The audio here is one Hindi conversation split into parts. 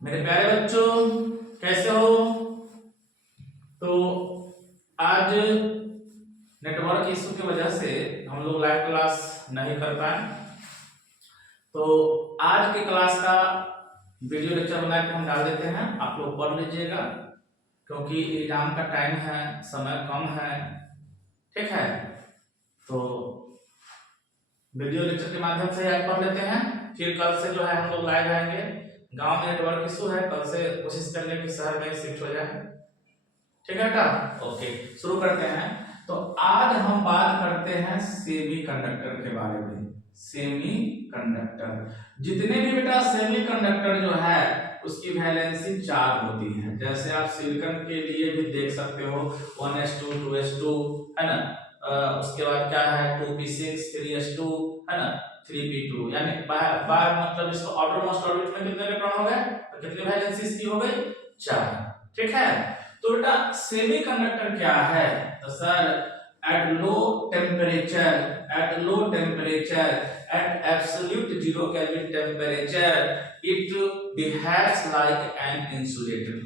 मेरे प्यारे बच्चों, कैसे हो? तो आज नेटवर्क इशू की वजह से हम लोग लाइव क्लास नहीं कर पाए। तो आज की क्लास का वीडियो लेक्चर बना के हम डाल देते हैं, आप लोग पढ़ लीजिएगा क्योंकि एग्जाम का टाइम है, समय कम है। ठीक है, तो वीडियो लेक्चर के माध्यम से आज पढ़ लेते हैं, फिर कल से जो है हम लोग लाइव आएंगे। गांव में नेटवर्क इशू है, कल से कोशिश करेंगे कि शहर में शिफ्ट हो जाए। ठीक है बेटा, ओके शुरू करते हैं। तो आज हम बात करते हैं सेमी कंडक्टर के बारे में। सेमी कंडक्टर, जितने भी बेटा सेमी कंडक्टर जो है उसकी वैलेंसी 4 होती है। जैसे आप सिलिकॉन के लिए भी देख सकते हो 1s2 2s2 है ना, उसके बाद क्या है 2p6 3s2 है ना, 3p2, यानी बार मतलब इसको आउटर मोस्ट ऑर्बिट में कितने इलेक्ट्रॉन हो गए, तो कितनी वैलेंसी इसकी हो गई 4। ठीक है, तो बेटा सेमी कंडक्टर क्या है? तो sir at low temperature at absolute 0 Kelvin temperature it behaves like an insulator।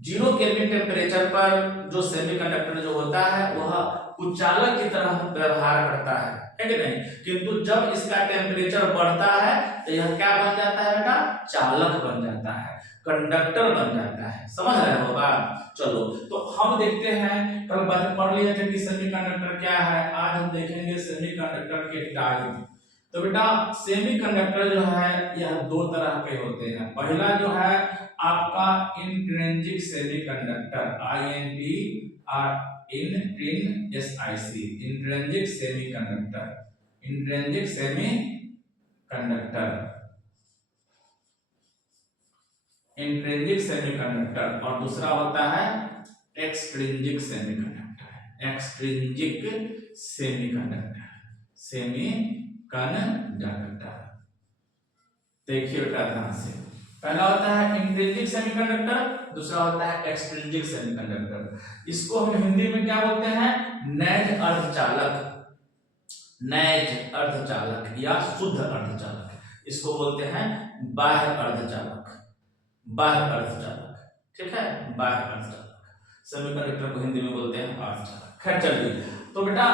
0 kelvin temperature पर जो सेमीकंडक्टर जो होता है वह कुचालक की तरह व्यवहार करता है कि नहीं? किंतु जब इसका टेम्परेचर बढ़ता है तो यह क्या बन जाता है बेटा? चालक बन जाता है, कंडक्टर बन जाता है। समझ रहे हो बात? चलो तो हम देखते हैं, कल पढ़ लिए थे कि सेमीकंडक्टर क्या है, आज हम देखेंगे सेमीकंडक्टर के टाइप। तो बेटा सेमीकंडक्टर जो है यह दो तरह के होते हैं। पहला जो है आपका इंट्रिंसिक सेमीकंडक्टर, इंट्रिंसिक सेमीकंडक्टर, और दूसरा होता है एक्सट्रिंसिक सेमीकंडक्टर। देखिए बेटा ध्यान से, पहला होता है इंट्रिंसिक सेमीकंडक्टर, दूसरा होता है एक्सट्रिंसिक सेमीकंडक्टर। इसको हम हिंदी में क्या बोलते हैं? नैज अर्धचालक या शुद्ध अर्धचालक, इसको बोलते हैं बाह्य अर्धचालक। ठीक है, बाह्य अर्धचालक। सेमीकंडक्टर को हिंदी में बोलते हैं अर्धचालक। खैर चलिए, तो बेटा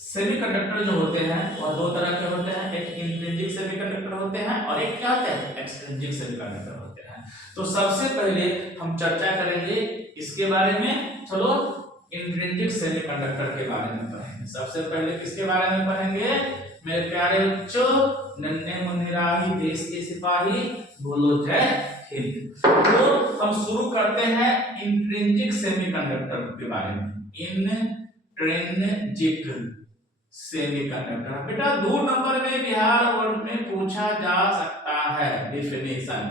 सेमीकंडक्टर जो होते हैं वह दो तरह के होते हैं, एक इंट्रिंसिक सेमीकंडक्टर होते हैं और एक क्या होते हैं? एक्सट्रिंसिक सेमीकंडक्टर होते हैं। तो सबसे पहले हम चर्चा करेंगे इसके बारे में। चलो इंट्रिंसिक सेमीकंडक्टर के बारे में पढ़ेंगे। सबसे पहले किसके बारे में पढ़ेंगे मेरे प्यारे बच्चों? नन्हे मुन्ने राही देश के सिपाही, बोलो जय हिंद। तो हम शुरू करते हैं इंट्रिंसिक सेमीकंडक्टर के बारे में। इंट्रिंसिक सेमीकंडक्टर बेटा 2 नंबर में बिहार बोर्ड में पूछा जा सकता है डेफिनेशन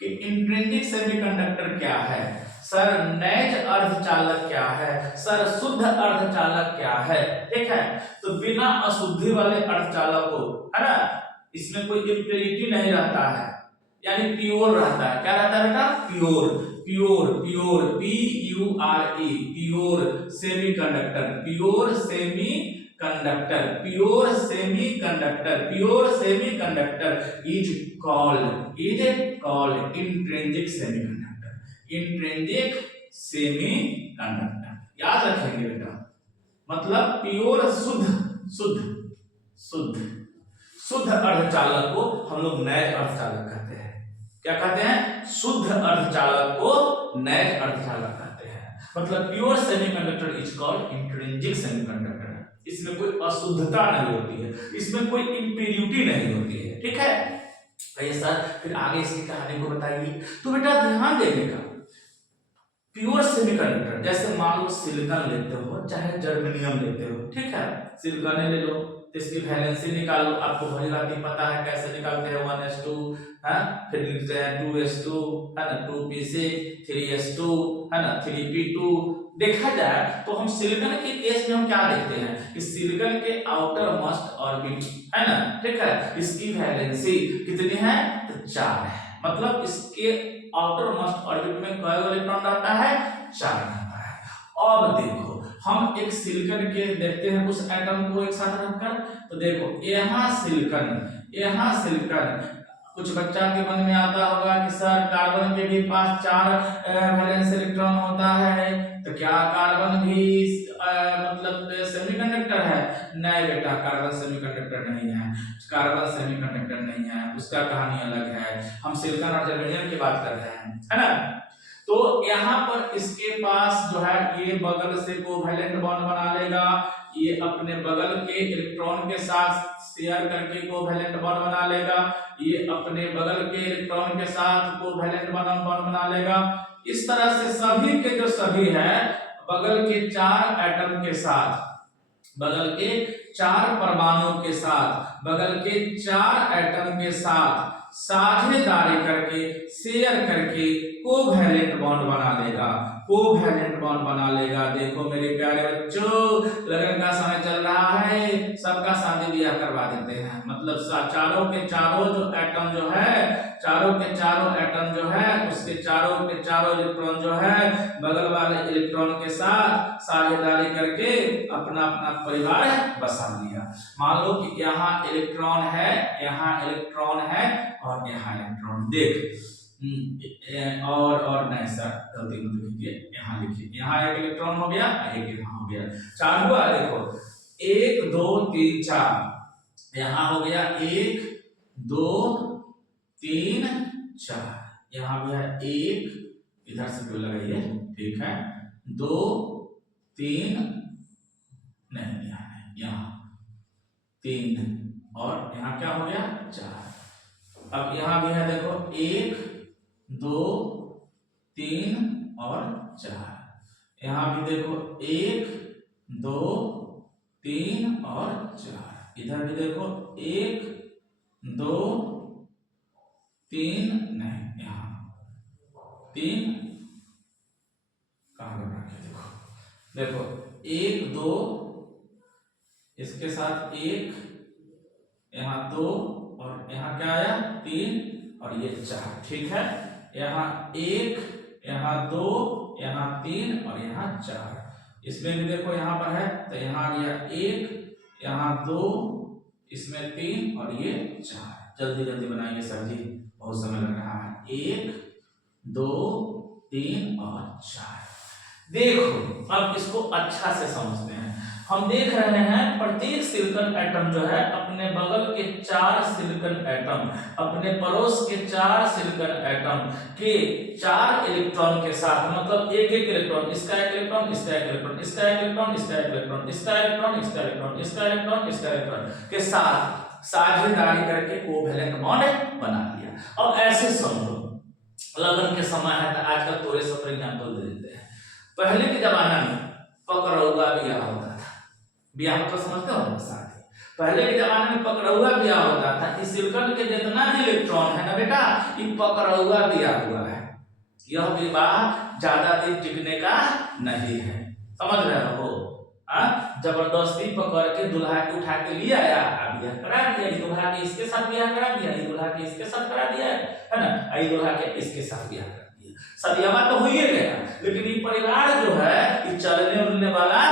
कि इंट्रिंसिक सेमीकंडक्टर क्या है। सर नैज अर्धचालक क्या है? सर शुद्ध अर्धचालक क्या है? ठीक है, तो बिना अशुद्धि वाले अर्धचालक को है ना, इसमें कोई इम्प्योरिटी नहीं रहता है, यानी प्योर रहता है। क्या रहता है बेटा? Pure PURE, pure semiconductor is called intrinsic semiconductor. याद रखेंगे बेटा, मतलब प्योर शुद्ध अर्धचालक को हम लोग नैज अर्धचालक कहते हैं। क्या कहते हैं? शुद्ध अर्धचालक को नैज अर्धचालक कहते हैं। मतलब pure semiconductor is called intrinsic semiconductor. इसमें कोई अशुद्धता नहीं होती है, इसमें कोई इंप्योरिटी नहीं होती है। ठीक है भाई सर, फिर आगे इसकी कहानी को बताइए। तो बेटा ध्यान देने का, प्योर सेमीकंडक्टर जैसे मान लो सिलिकॉन लेते हो चाहे जर्मेनियम लेते हो, ठीक है, सिलिकॉन ले लो तो इसकी वैलेंसी निकालो। आपको भली भांति पता है कैसे निकालते हैं, 1s2 है, फिर लिखते हैं 2s2 है ना, 2p6 3s2 है ना, 3p2। देखा जाए तो हम सिलिकॉन के केस में हम क्या देखते हैं कि सिलिकॉन के आउटर मोस्ट ऑर्बिट है ना, ठीक है, इसकी वैलेंसी कितनी है? तो 4 है। मतलब इसके आउटर मोस्ट ऑर्बिट में कई इलेक्ट्रॉन रहता है? 4 रहता है। अब देखो हम एक सिलिकॉन के देखते हैं कुछ एटम को एक साथ रखकर, तो देखो यहाँ सिलिकॉन कुछ बच्चा के मन में आता होगा कि सर कार्बन के भी पास 4 वैलेंस इलेक्ट्रॉन होता है, तो क्या कार्बन भी मतलब सेमीकंडक्टर है? नहीं बेटा, कार्बन सेमीकंडक्टर नहीं है, कार्बन सेमीकंडक्टर नहीं है, उसका कहानी अलग है। हम सिलिकॉन और जर्मेनियम की बात कर रहे हैं, है ना। तो यहाँ पर इसके पास जो है ये बगल से कोवैलेंट बॉन्ड बना लेगा, ये अपने बगल के इलेक्ट्रॉन के साथ शेयर करके कोवैलेंट बॉन्ड बना लेगा, ये अपने बगल के इलेक्ट्रॉन के साथ कोवैलेंट बॉन्ड बना लेगा। इस तरह से सभी के जो सभी है बगल के 4 एटम के साथ, बगल के 4 परमाणुओं के साथ, बगल के 4 एटम के साथ साझेदारी करके शेयर करके कोवैलेंट बॉन्ड बना लेगा, कोवैलेंट बॉन्ड बना लेगा। देखो मेरे प्यारे बच्चों, लगन का समय चल रहा है, सबका शादी ब्याह करवा देते हैं। मतलब चारों के चारों जो एटम जो है, चारों के चारों एटम जो है, उसके चारों के चारों इलेक्ट्रॉन जो है बगल वाले इलेक्ट्रॉन के साथ साझेदारी करके अपना अपना परिवार बसा लिया। मान लो कि यहाँ इलेक्ट्रॉन है, यहाँ इलेक्ट्रॉन है और यहाँ इलेक्ट्रॉन, देख और नहीं सर गलती मत लिखिए, यहाँ लिखिए, यहाँ एक इलेक्ट्रॉन हो गया, एक यहाँ हो गया, 4 हुआ। देखो 1 2 3 4, यहाँ हो गया 1 2 3 4, यहाँ भी है 1, इधर से क्यों लगाइए, ठीक है, 2 3 नहीं, यहाँ 3 और यहाँ क्या हो गया 4। अब यहाँ भी है देखो 1 2 3 और 4, यहाँ भी देखो 1 2 3 और 4, इधर भी देखो 1 2 3 नहीं, यहाँ 3 कहाँ बना के देखो 1 2, इसके साथ 1, यहाँ 2 और यहाँ क्या आया 3 और ये 4, ठीक है। यहाँ 1, यहाँ 2, यहाँ 3 और यहाँ 4, इसमें भी देखो यहाँ पर है, तो यहाँ आ गया 1, यहाँ 2, इसमें 3 और ये 4। जल्दी जल्दी बनाइए सर जी, बहुत समय लग रहा है। 1 2 3 और 4। देखो अब इसको अच्छा से समझते हैं। हम देख रहे हैं प्रत्येक सिलिकॉन एटम जो है अपने बगल के 4 सिलिकॉन एटम, अपने पड़ोस के 4 सिलिकॉन एटम के 4 इलेक्ट्रॉन के साथ, मतलब एक एक इलेक्ट्रॉन, इसका एक इलेक्ट्रॉन, इसका एक इलेक्ट्रॉन, इसका एक इलेक्ट्रॉन, इसका एक इलेक्ट्रॉन, इसका इलेक्ट्रॉन, इसका इलेक्ट्रॉन, इसका इलेक्ट्रॉन, इसका इलेक्ट्रॉन के साथ साझेदारी करके कोवैलेंट बॉन्ड बना लिया। अब ऐसे समझो, लगन के समय है तो आजकल थोड़े से एग्जांपल दे देते हैं। पहले के जमाना में पकड़ौआ ब्याह होता था, ब्याह मतलब समझते हो ना शादी। पहले के जमाने में पकड़ौआ ब्याह होता था। इस सिलिकॉन के जितना भी इलेक्ट्रॉन है ना बेटा, ये पकड़ौआ ब्याह हुआ है। यह विवाह ज्यादा दिन टिकने का नहीं है, समझ रहे हो। जबरदस्ती पकड़ के दुल्हा के उठा के ले आया, ब्याह करा दिया, दुल्हा के इसके साथ ब्याह करा दिया, दुल्हा के इसके साथ करा दिया, है ना, दुल्हा के इसके साथ ब्याह करा दिया। सदियावा तो हो ही गया, लेकिन ये परिवार जो है ये चलने उलने वाला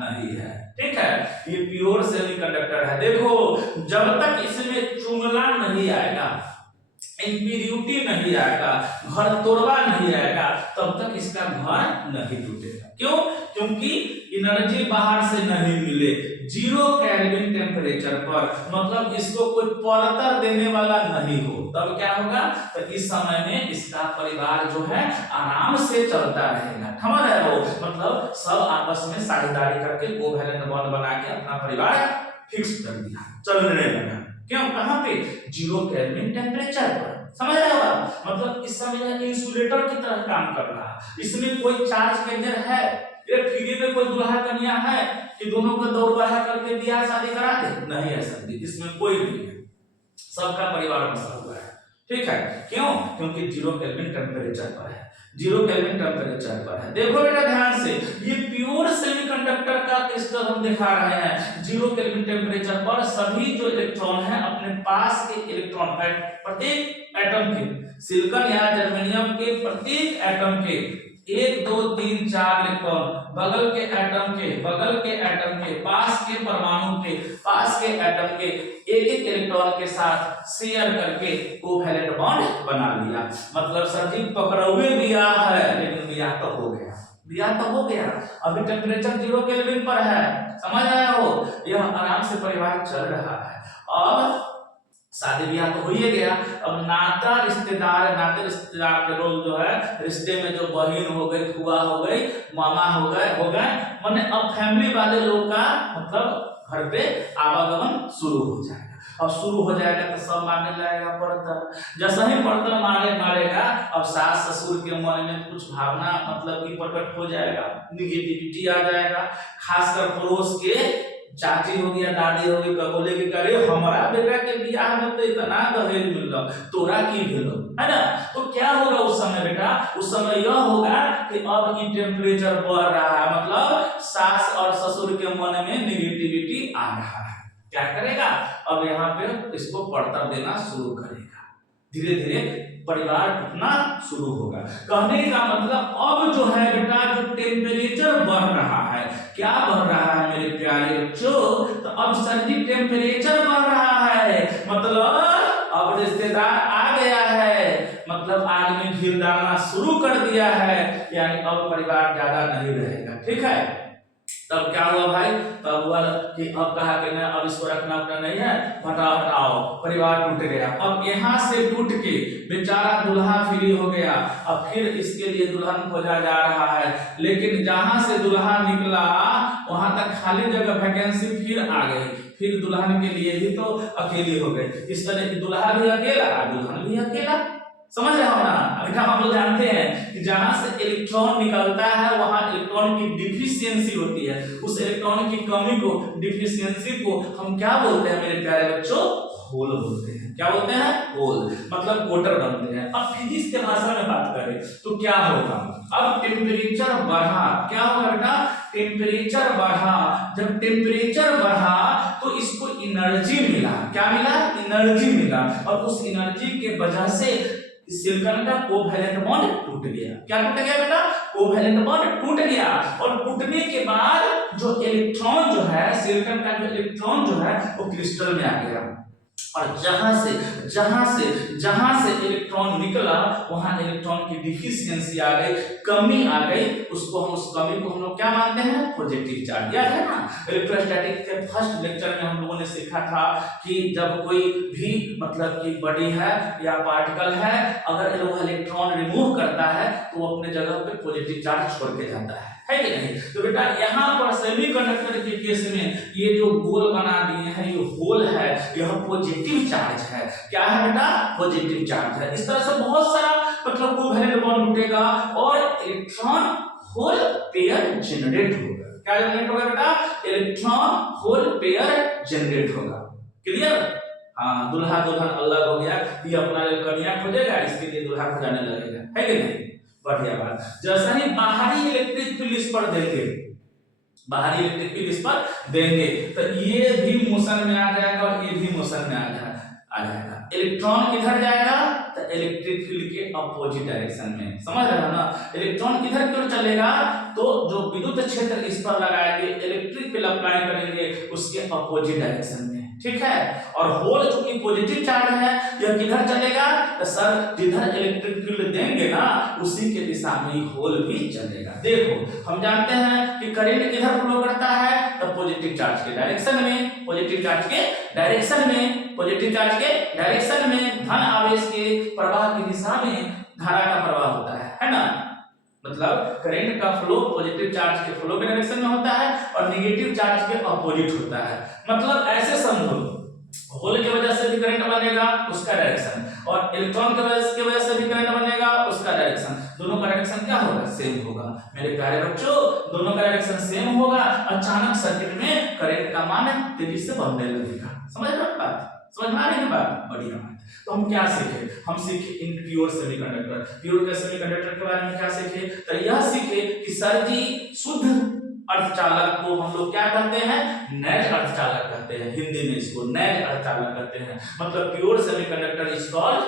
नहीं है, ठीक है। ये प्योर सेमीकंडक्टर है। देखो जब तक इसमें चुंगला नहीं आएगा, इंप्योरिटी नहीं आएगा, घर तोड़वा नहीं आएगा, तब तक इसका घर नहीं टूटेगा। क्यों? क्योंकि एनर्जी बाहर से नहीं मिले, 0 केल्विन टेम्परेचर पर, मतलब इसको कोई परतर देने वाला नहीं हो, तब क्या होगा, तो इस समय में इसका परिवार जो है आराम से चलता रहेगा। समझ रहे हो, मतलब सब आपस में साझेदारी करके कोवैलेंट बॉन्ड बना के अपना परिवार फिक्स कर दिया, चलने लगा। क्यों? कहां पे? 0 केल्विन टेम्परेचर पर। समझ रहे हो? मतलब इस समय इंसुलेटर की तरह काम कर रहा है। इसमें कोई चार्ज कैरियर है, ये फ्री में कोई दुल्हा कन्या है कि दोनों को दौड़ बढ़ा करके ब्याह शादी करा दे, नहीं है सर, इसमें कोई नहीं है, सबका परिवार बसा हुआ है, ठीक है। क्यों? क्योंकि 0 केल्विन टेम्परेचर पर है, 0 केल्विन टेम्परेचर पर है। देखो बेटा ध्यान से, ये प्योर सेमीकंडक्टर का क्रिस्टल हम दिखा रहे हैं। 0 केल्विन टेम्परेचर पर सभी जो इलेक्ट्रॉन है अपने पास के इलेक्ट्रॉन, प्रत्येक एटम के, सिलिकॉन या जर्मेनियम के प्रत्येक एटम के 1 2 3 4 इलेक्ट्रॉन बगल के एटम के पास के परमाणु के पास के एटम के एक एक इलेक्ट्रॉन के साथ शेयर करके कोवैलेंट बॉन्ड बना लिया। मतलब सर जी पकड़ोगे बियाह है, लेकिन बियाह तो हो गया, बियाह तो हो गया, अभी टेम्परेचर 0 केल्विन पर है, समझ आया हो, यह आराम से परिवार चल रहा है। अब शादी ब्याह तो हो ही गया, अब नाते रिश्तेदार के रोल जो है, रिश्ते में जो बहन हो गई, फुआ हो गई, मामा हो गए माने अब फैमिली वाले लोग का मतलब घर पे आवागमन शुरू हो जाएगा। अब शुरू हो जाएगा तो सब मारने लगेगा पड़तर, जैसा ही पड़तर मारेगा अब सास ससुर के मन में कुछ भावना मतलब कि प्रकट हो जाएगा, निगेटिविटी आ जाएगा। खासकर पड़ोस के चाची हो गया, दादी हो गई, बोले कि करे हमारा बेटा के बियाह में तो इतना दहेज मिल रहा, तोरा की भेलो, है ना। तो क्या होगा उस समय बेटा, उस समय यह होगा कि अब ये टेम्परेचर बढ़ रहा है, मतलब सास और ससुर के मन में निगेटिविटी आ रहा है। क्या करेगा, अब यहाँ पे इसको पड़तर देना शुरू करेगा, धीरे धीरे परिवार टूटना शुरू होगा। कहने का मतलब अब जो है बेटा, जो टेम्परेचर बढ़ रहा है, क्या बढ़ रहा है मेरे प्यारे बच्चों, तो अब सर जी टेम्परेचर बढ़ रहा है, मतलब अब रिश्तेदार आ गया है, मतलब आदमी घिर डालना शुरू कर दिया है, यानी अब परिवार ज्यादा नहीं रहेगा। ठीक है, तब क्या हुआ भाई, तब हुआ कि अब कहा कि ना अब इसको रखना अपना नहीं है, हटाओ, परिवार टूट गया। अब यहाँ से टूट के बेचारा दूल्हा फ्री हो गया, अब फिर इसके लिए दुल्हन खोजा जा रहा है, लेकिन जहां से दूल्हा निकला वहां तक खाली जगह वैकेंसी फिर आ गई, फिर दुल्हन के लिए भी तो अकेली हो गई। इस तरह की दूल्हा भी अकेला, दुल्हन भी अकेला, समझ रहे हो ना। अभी हम लोग जानते हैं कि जहां से इलेक्ट्रॉन निकलता है वहां इलेक्ट्रॉन की डिफिशियंसी होती है, उस इलेक्ट्रॉन की कमी को, डिफिशियंसी को हम क्या बोलते हैं मेरे प्यारे बच्चों, होल बोलते हैं। क्या बोलते हैं, होल, मतलब कोटर बनते हैं। अब फिजिक्स के भाषा में बात करें तो क्या होगा, अब टेम्परेचर बढ़ा, क्या होगा बेटा, टेम्परेचर बढ़ा, जब टेम्परेचर बढ़ा तो इसको एनर्जी मिला, क्या मिला, एनर्जी मिला, और उस एनर्जी के वजह से सिलिकॉन का कोवैलेंट बॉन्ड टूट गया। क्या टूट गया बेटा, कोवैलेंट बॉन्ड टूट गया, और टूटने के बाद जो इलेक्ट्रॉन जो है, सिलिकॉन का जो इलेक्ट्रॉन जो है वो क्रिस्टल में आ गया, और जहां से इलेक्ट्रॉन निकला वहां इलेक्ट्रॉन की डिफिशियंसी आ गई, कमी आ गई, उसको हम उस कमी को हम लोग क्या मानते हैं, पॉजिटिव चार्ज। याद है ना, इलेक्ट्रोस्टैटिक के फर्स्ट लेक्चर में हम लोगों ने सीखा था कि जब कोई भी मतलब कि बॉडी है या पार्टिकल है, अगर वो इलेक्ट्रॉन रिमूव करता है तो वो अपने जगह पे पॉजिटिव चार्ज छोड़ के जाता है कि नहीं। तो बेटा यहाँ पर सेमीकंडक्टर के केस में ये जो गोल बना दिए हैं, ये होल है, यह पॉजिटिव चार्ज है। क्या है बेटा, पॉजिटिव चार्ज है। इस तरह से बहुत सारा मतलब कोवैलेंट बॉन्ड टूटेगा और इलेक्ट्रॉन होल पेयर जनरेट होगा। क्या जनरेट होगा बेटा, इलेक्ट्रॉन होल पेयर जनरेट होगा। क्लियर, हाँ, दूल्हा दुल्हन अलग हो गया, ये अपना कन्या खोजेगा, इसके लिए दूल्हा खोजाने लगेगा, है कि नहीं। बढ़िया बात, जैसा ही बाहरी इलेक्ट्रिक फील्ड इस पर देंगे, बाहरी इलेक्ट्रिक फील्ड इस पर देंगे तो ये भी मोशन में आ जाएगा और ये भी मोशन में आ जाएगा। इलेक्ट्रॉन किधर जाएगा, तो इलेक्ट्रिक फील्ड के अपोजिट डायरेक्शन में, समझ रहे हो ना। इलेक्ट्रॉन किधर की ओर चलेगा, तो जो विद्युत क्षेत्र इस पर लगाएंगे, इलेक्ट्रिक फील्ड अप्लाई करेंगे उसके अपोजिट डायरेक्शन में, ठीक है। और होल चूंकि पॉजिटिव चार्ज है, यह किधर चलेगा, तो सर जिधर इलेक्ट्रिक फील्ड देंगे ना उसी के दिशा में होल भी चलेगा। देखो हम जानते हैं कि करंट किधर फ्लो करता है, तो पॉजिटिव चार्ज के डायरेक्शन में, पॉजिटिव चार्ज के डायरेक्शन में, पॉजिटिव चार्ज के डायरेक्शन में, धन आवेश के प्रवाह की दिशा में धारा का प्रवाह होता है ना। मतलब करंट का फ्लो पॉजिटिव चार्ज के फ्लो के डायरेक्शन में होता है और नेगेटिव चार्ज के अपोजिट होता है। मतलब ऐसे समझो, होल की वजह से भी करंट बनेगा उसका डायरेक्शन, और इलेक्ट्रॉन की वजह से भी करंट बनेगा उसका डायरेक्शन, दोनों का डायरेक्शन क्या होगा, सेम होगा। मेरे प्यारे बच्चों, दोनों का डायरेक्शन सेम होगा, अचानक सर्किट में करंट का मान तेजी से बढ़ने लगेगा। समझ रहे हो बात, समझ में आ रही है बात, बढ़िया बात। तो हम क्या सीखे, हम सीखे इन प्योर सेमीकंडक्टर, प्योर के सेमीकंडक्टर के बारे में क्या सीखे, तो यह सीखे कि सर जी शुद्ध अर्धचालक को हम लोग क्या कहते हैं, नैज अर्धचालक कहते हैं, हिंदी में इसको नैज अर्धचालक कहते हैं। मतलब pure semiconductor is called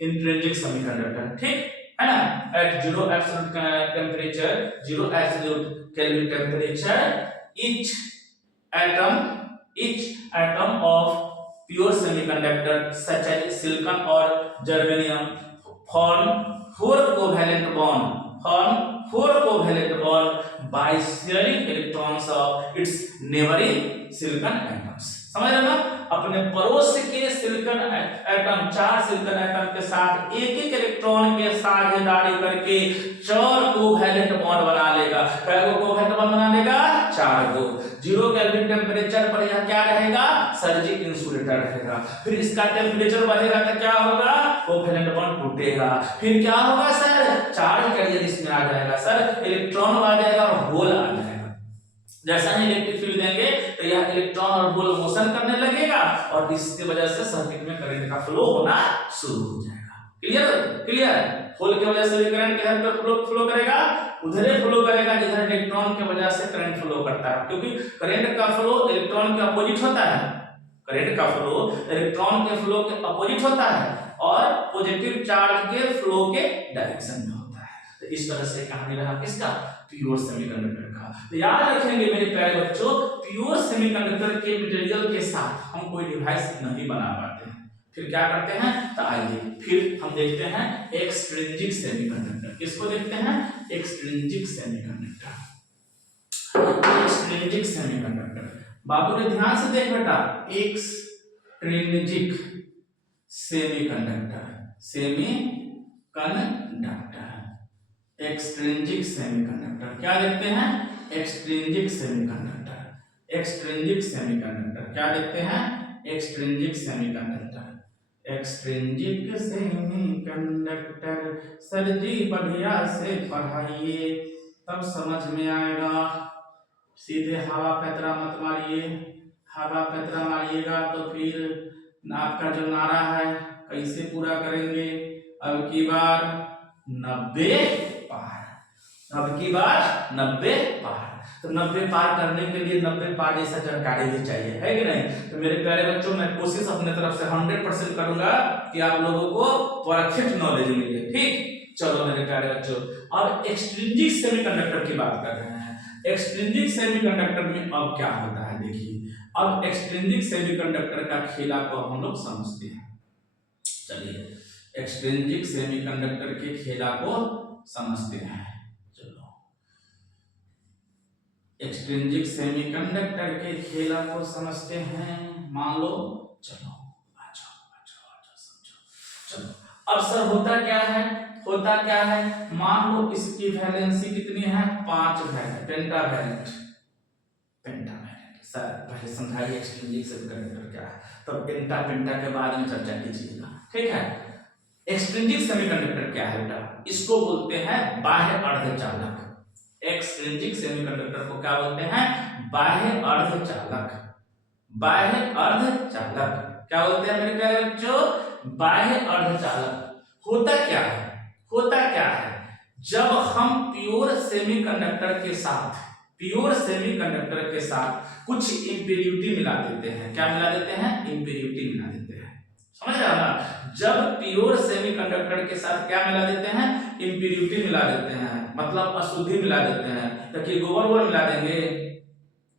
intrinsic semiconductor, ठीक। है ना, at zero absolute temperature, zero absolute Kelvin temperature, each atom of pure semiconductor such as silicon or germanium form four covalent bond by sharing electrons of its neighboring silicon atoms। समझ रहे ना, अपने पड़ोस के सिलिकॉन एटम, 4 सिलिकॉन एटम के साथ एक एक इलेक्ट्रॉन के साझेदारी करके 4 कोवैलेंट बॉन्ड बना लेगा। कै गो कोवैलेंट बॉन्ड बना लेगा? 4 गो। 0 केल्विन टेम्परेचर पर यह क्या रहेगा? सर्जिक इंसुलेटर रहेगा। फिर इसका टेम्परेचर बढ़ेगा तो क्या होगा? कोवैलेंट बॉन्ड टूटेगा। फिर क्या होगा सर? चार्ज कैरियर इसमें आ जाएगा सर, इलेक्ट्रॉन आ जाएगा और होल आ जाएगा। जैसा ही इलेक्ट्रिक फील्ड देंगे तो यह इलेक्ट्रॉन और होल मोशन करने लगेगा और इसकी वजह से सर्किट में करंट का फ्लो होना शुरू हो जाएगा। क्लियर? होल की वजह से करंट किधर पे फ्लो करेगा? उधर ही फ्लो करेगा जिधर इलेक्ट्रॉन की वजह से करंट फ्लो करता है, क्योंकि करंट का फ्लो इलेक्ट्रॉन के अपोजिट होता है। करंट का फ्लो इलेक्ट्रॉन के फ्लो के अपोजिट होता है और पॉजिटिव चार्ज के फ्लो के डायरेक्शन में होता है। तो इस तरह से कहानी रहा किसका? प्योर सेमीकंडक्टर का। तो याद रखेंगे मेरे प्यारे बच्चों, प्योर सेमीकंडक्टर के मटेरियल के साथ हम कोई डिवाइस नहीं बना पाते हैं। फिर क्या करते हैं? तो आइए फिर हम देखते हैं एक्सट्रिंसिक सेमीकंडक्टर। किसको देखते हैं? Extrinsic semiconductor. एक्सट्रिंसिक सेमीकंडक्टर, बाबू ने ध्यान से देख बेटा, एक्सट्रिंसिक सेमीकंडक्टर, एक्सट्रिंसिक सेमीकंडक्टर क्या देखते हैं? Extrinsic semiconductor. एक्सट्रिंसिक सेमीकंडक्टर क्या देखते हैं? Extrinsic semiconductor. Extrinsic semiconductor sir ji बढ़िया से पढ़ाइए तब समझ में आएगा। सीधे हवा पैतरा मत मारिए, हवा पैतरा मारिएगा तो फिर आपका जो नारा है कैसे पूरा करेंगे? अब की बार 90 पार, अब की बार 90 पार। तो 90 पार करने के लिए 90 पार जैसा जानकारी भी चाहिए, है कि नहीं? तो मेरे प्यारे बच्चों, मैं कोशिश अपने तरफ से 100% करूंगा कि आप लोगों को परफेक्ट नॉलेज मिले। ठीक, चलो मेरे प्यारे बच्चों, अब एक्सट्रिंसिक सेमीकंडक्टर की बात कर रहे हैं। एक्सट्रिंसिक सेमीकंडक्टर में अब क्या होता है देखिए। अब एक्सट्रिंसिक सेमीकंडक्टर का खेला को हम लोग समझते हैं। चलिए एक्सट्रिंसिक सेमीकंडक्टर के खेला को समझते हैं। चलो एक्सट्रिंसिक सेमीकंडक्टर के खेला को समझते हैं। मान लो, चलो आ जाओ समझो। चलो अब सर होता क्या है? मान लो इसकी वैलेंसी कितनी है? 5 वैलेंट, पेंटावैलेंट। सर पहले समझाइए एक्सट्रिंसिक सेमीकंडक्टर क्या है, तब पेंटा के बारे में चर्चा कीजिएगा। ठीक है, एक्सट्रिंसिक सेमीकंडक्टर क्या है बेटा? इसको बोलते हैं बाह्य अर्धचालक। एक्सट्रिंसिक सेमीकंडक्टर को क्या बोलते हैं? बाह्य अर्धचालक। बाह्य अर्धचालक क्या बोलते हैं मेरे प्यारे बच्चों? बाह्य अर्धचालक। होता क्या है? जब हम प्योर सेमीकंडक्टर के साथ कुछ इंप्योरिटी मिला देते हैं। क्या मिला देते हैं? इंप्योरिटी मिला देते हैं। समझ रहे हो ना? जब प्योर सेमीकंडक्टर के साथ क्या मिला देते हैं? इंप्योरिटी मिला देते हैं, मतलब अशुद्धि मिला देते हैं। तो कि गोबर मिला देंगे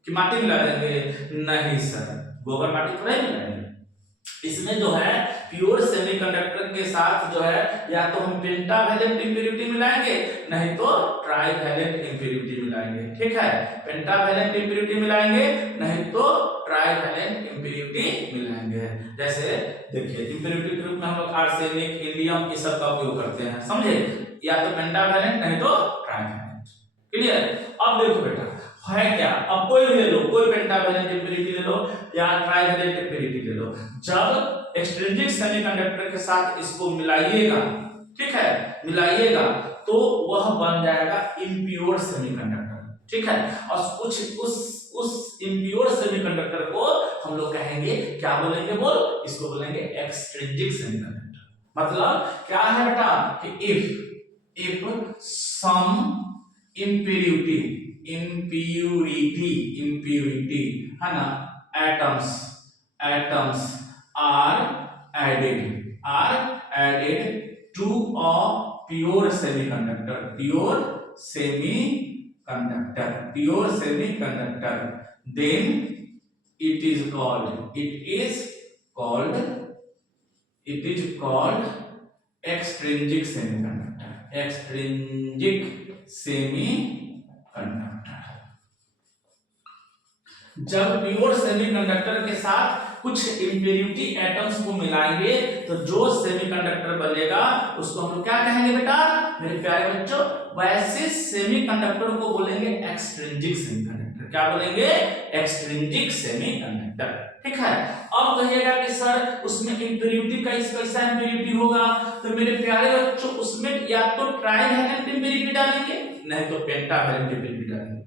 कि माटी मिला देंगे? नहीं सर, गोबर माटी थोड़ा ही मिलाएंगे। इसमें जो है प्योर सेमीकंडक्टर के साथ जो है या तो हम पेंटावैलेंट इंप्योरिटी मिलाएंगे, नहीं तो ट्राइवैलेंट इंप्योरिटी मिलाएंगे। ठीक है, पेंटावैलेंट इंप्योरिटी मिलाएंगे, नहीं तो ट्राइवैलेंट इंप्योरिटी मिलाएंगे। जैसे देखिए इंप्योरिटी के रूप में हम लोग आर्सेनिक, इंडियम ये सब का उपयोग करते हैं, समझे? या तो पेंटावैलेंट नहीं तो ट्राइवैलेंट। क्लियर? अब देखो बेटा है क्या, अब कोई भी ले लो, कोई पेंटावैलेंट इंप्योरिटी ले लो या ट्राइवैलेंट इंप्योरिटी ले लो। जब एक्सट्रिंसिक सेमीकंडक्टर के साथ इसको मिलाइएगा, ठीक है, मिलाइएगा तो वह बन जाएगा इम्प्योर सेमीकंडक्टर। ठीक है, और कुछ उस इम्प्योर सेमीकंडक्टर को हम लोग कहेंगे, क्या बोलेंगे? बोल, इसको बोलेंगे एक्सट्रिंसिक सेमीकंडक्टर। मतलब क्या है बेटा कि इफ सम impurity है ना, atoms are added to a pure semiconductor, pure semiconductor, pure semiconductor, then it is called extrinsic semiconductor, extrinsic semiconductor। जब प्योर सेमीकंडक्टर के साथ कुछ इम्प्योरिटी एटम्स को मिलाएंगे तो जो सेमीकंडक्टर बनेगा उसको हम लोग क्या कहेंगे बेटा मेरे प्यारे बच्चों, वैसे सेमीकंडक्टर को बोलेंगे एक्सट्रिंसिक सेमीकंडक्टर। क्या बोलेंगे? Extrinsic semiconductor. ठीक है। अब कहिएगा कि सर उसमें इम्प्योरिटी कैसा इम्प्योरिटी होगा, तो मेरे प्यारे बच्चों उसमें या तो ट्राइवैलेंट इम्प्योरिटी डालेंगे नहीं तो पेंटावैलेंट इम्प्योरिटी डालेंगे।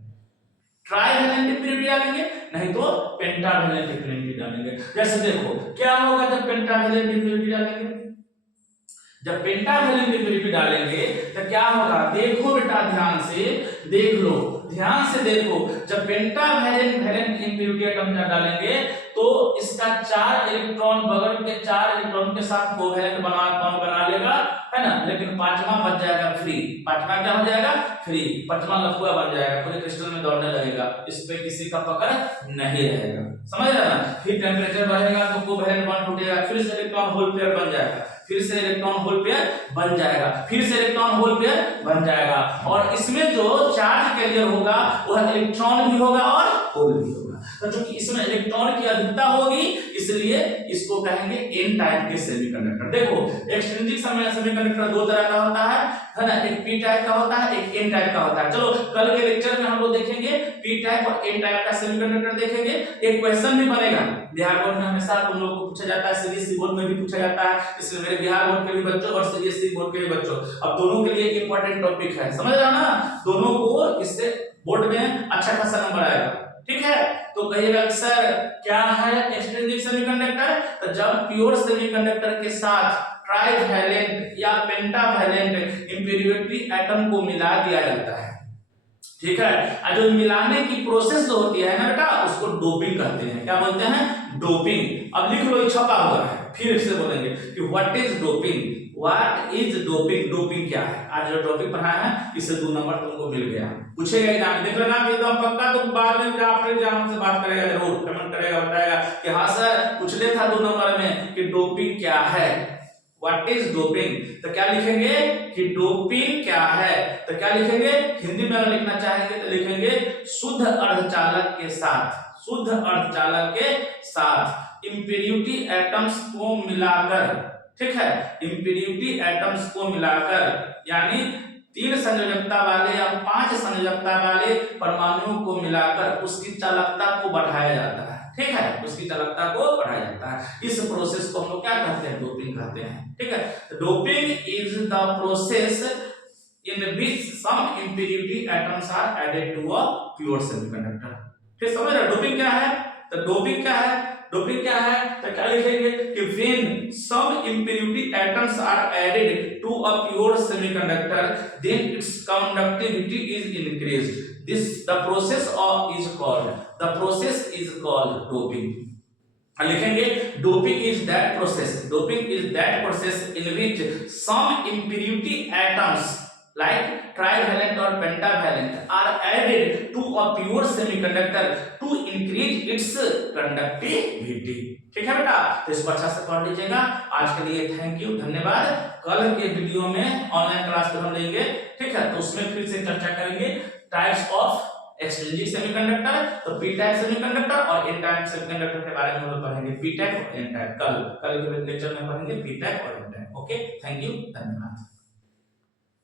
ट्राइवैलेंट इम्प्योरिटी डालेंगे नहीं तो पेंटावैलेंट इम्प्योरिटी डालेंगे। जैसे देखो क्या होगा जब पेंटावैलेंट इम्प्योरिटी डालेंगे, जब पेंटावैलेंट इम्प्योरिटी डालेंगे तो क्या होगा, देखो बेटा ध्यान से देख लो, ध्यान से देखो, जब पेंटावैलेंट इम्प्योरिटी एटम डालेंगे तो इसका 4 इलेक्ट्रॉन बगल के 4 इलेक्ट्रॉन के साथ कोवैलेंट बॉन्ड बना लेगा, है ना, लेकिन पांचवा बच जाएगा फ्री। पांचवा क्या हो जाएगा? फ्री। पांचवा लफुआ बन जाएगा, पूरे क्रिस्टल में दौड़ने लगेगा, इस पे किसी का पकड़ नहीं रहेगा। समझ रहे ना? फिर टेम्परेचर बढ़ेगा तो कोवैलेंट बॉन्ड टूटेगा, फिर से इलेक्ट्रॉन होल पेयर बन जाएगा, फिर से इलेक्ट्रॉन होल पेयर बन जाएगा, फिर से इलेक्ट्रॉन होल पेयर बन जाएगा, और इसमें जो चार्ज कैरियर होगा वह इलेक्ट्रॉन भी होगा और होल भी होगा। तो चूंकि इसमें इलेक्ट्रॉन की अधिकता होगी इसलिए इसको कहेंगे एन टाइप के सेमीकंडक्टर। देखो एक्सट्रिंसिक सेमीकंडक्टर दो तरह का होता है ना, एक पी टाइप का होता है, एक एन टाइप का होता है। चलो कल के लेक्चर में हम लोग देखेंगे पी टाइप और एन टाइप का सेमीकंडक्टर देखेंगे। एक क्वेश्चन भी बनेगा बिहार बोर्ड में, हमेशा तुम लोग को पूछा जाता है, सीबीएसई बोर्ड में भी पूछा जाता है, इसलिए मेरे बिहार बोर्ड के भी बच्चों और सीबीएसई बोर्ड के भी बच्चों अब दोनों के लिए इंपॉर्टेंट टॉपिक है, समझ रहे हो ना? दोनों को इससे बोर्ड में अच्छा खासा नंबर आएगा। ठीक है। तो कहिएगा सर क्या है एक्सट्रिंसिक सेमीकंडक्टर, तो जब प्योर सेमीकंडक्टर के साथ ट्राइवैलेंट या पेंटावैलेंट इम्प्योरिटी एटम को मिला दिया जाता है। ठीक है। और जो मिलाने की प्रोसेस जो होती है ना बेटा उसको डोपिंग कहते हैं। क्या बोलते हैं? डोपिंग। अब लिख लो, ये छपा हुआ है, फिर से बोलेंगे कि what is doping, what is doping, doping क्या है। आज जो टॉपिक पढ़ाया है इससे 2 नंबर तुमको मिल गया, पूछेगा एग्जाम, देख लेना एकदम पक्का, तो बाद में आफ्टर एग्जाम से बात करेगा, जरूर कमेंट करेगा, बताएगा कि हाँ सर पूछ ले था 2 नंबर में कि डोपिंग क्या है, व्हाट इज डोपिंग। तो क्या लिखेंगे कि डोपिंग क्या है, तो क्या लिखेंगे, हिंदी में अगर लिखना चाहेंगे तो लिखेंगे शुद्ध अर्धचालक के साथ, शुद्ध अर्धचालक के साथ इम्प्योरिटी एटम्स को मिलाकर, ठीक है, इम्प्योरिटी एटम्स को मिलाकर, यानी 3 संयोजकता वाले या 5 संयोजकता वाले परमाणुओं को मिलाकर उसकी चालकता को बढ़ाया जाता है। ठीक है, उसकी चालकता को बढ़ाया जाता है। इस प्रोसेस को हम लोग क्या कहते हैं? डोपिंग कहते हैं। ठीक है। Doping is the process in which some impurity atoms are added to a pure semiconductor। ठीक समझ रहे? डोपिंग क्या है? तो डोपिंग क्या है? डोपिंग क्या है तो क्या लिखेंगे कि when some impurity atoms are added to a pure semiconductor then its conductivity is increased, the process is called doping। लिखेंगे doping is that process in which some impurity atoms like trivalent or pentavalent are added to a pure semiconductor to increase its conductivity। ठीक है बेटा, तो इसको अच्छा से पढ़ लीजिएगा। आज के लिए थैंक यू, धन्यवाद। कल के वीडियो में ऑनलाइन क्लास हम लेंगे, ठीक है, तो उसमें फिर से चर्चा करेंगे टाइप्स ऑफ एक्सट्रिंसिक सेमीकंडक्टर, तो पी टाइप सेमीकंडक्टर और एन टाइप सेमीकंडक्टर के बारे में हम लोग पढ़ेंगे, पी टाइप और एन टाइप। कल के लेक्चर में पढ़ेंगे पी टाइप और N type. Okay, thank you, धन्यवाद।